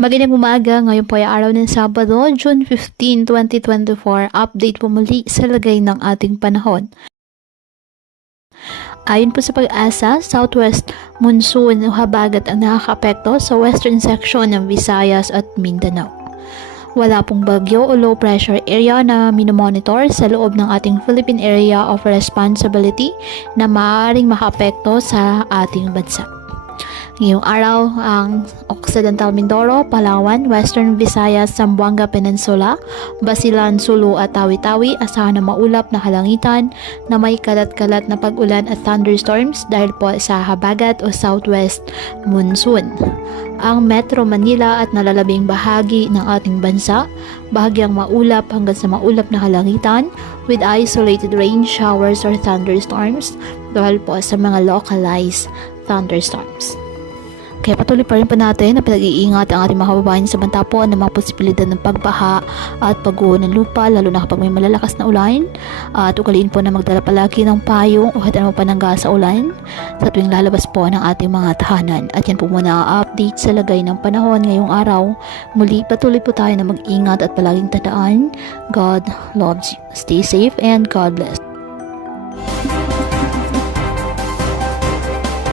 Magandang umaga, ngayon po ay araw ng Sabado, June 15, 2024. Update po muli sa lagay ng ating panahon. Ayon po sa pag-asa, southwest monsoon o habagat ang nakakaapekto sa western section ng Visayas at Mindanao. Wala pong bagyo o low pressure area na minomonitor sa loob ng ating Philippine Area of Responsibility na maaaring makaapekto sa ating bansa. Ngayong araw, ang Occidental Mindoro, Palawan, Western Visayas, Zamboanga Peninsula, Basilan, Sulu at Tawi-Tawi asahan na maulap na kalangitan na may kalat-kalat na pag-ulan at thunderstorms dahil po sa habagat o southwest monsoon. Ang Metro Manila at nalalabing bahagi ng ating bansa, bahagyang maulap hanggang sa maulap na kalangitan with isolated rain showers or thunderstorms dahil po sa mga localized thunderstorms. Kaya patuloy pa rin po natin na pinag-iingat ang ating mga kababayan sa banta po ng mga posibilidad ng pagbaha at pagguho ng lupa lalo na kapag may malalakas na ulan at ugaliin po na magdala palagi ng payong o hatan mo panangga sa ulan sa tuwing lalabas po ng ating mga tahanan. At yan po muna ang update sa lagay ng panahon ngayong araw. Muli patuloy po tayo na mag-ingat at palaging tandaan, God loves you. Stay safe and God bless.